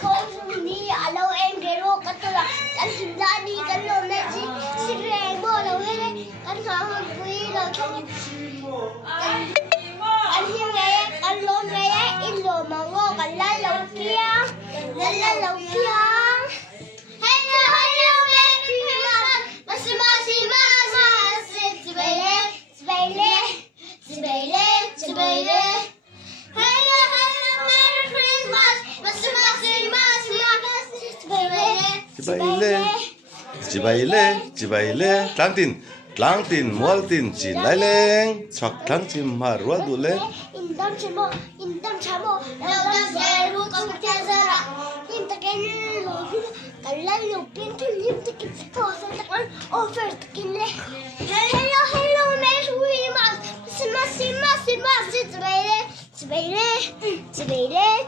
Không đi ở lâu em cái lô cắt tôi là cắt hình ra đi cắt lô này chứ xin rèn mua đâu hết đấy cắt khó hơn quý rồi không anh xin nghe cắt lô nghe ít lô mà ngô cắt lên lầu kia lên lầu kia hello hello Merry Christmas Sibele hello hello Merry Christmas Chibaile tlang tin mual tin chin lai leng chak thang chim ma ruwa du le indam chamo dam zeru kom tezara him taken lo kalal lo pin tin him taken ko sa takan offer taken le hello Merry Christmas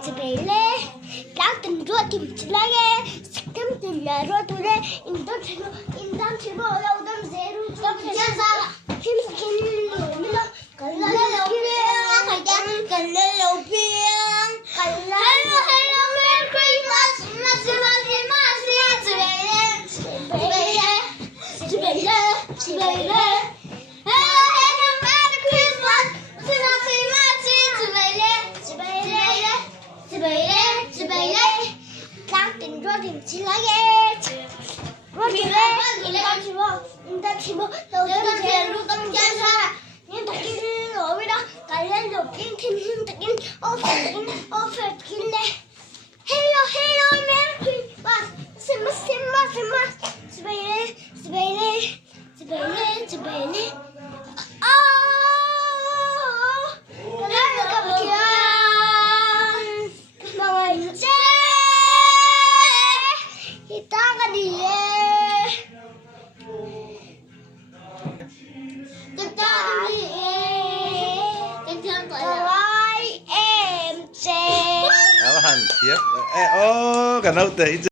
Sibele lang tin ro tim chilage sakam tin la ro tu le indam chamo dam zeru kom tezara him taken lo milo kalal lo hello Merry Christmas Sibele lang tin ro tim chilage ro tim le indam chamo dam zeru kom tezara him taken lo milo kalal lo pin tin him taken offer taken le hello Merry Christmas Sibele kalal ka bakian mga inche kita ka diye Kawai em che áo hàn thiếp ô cả nâu tệ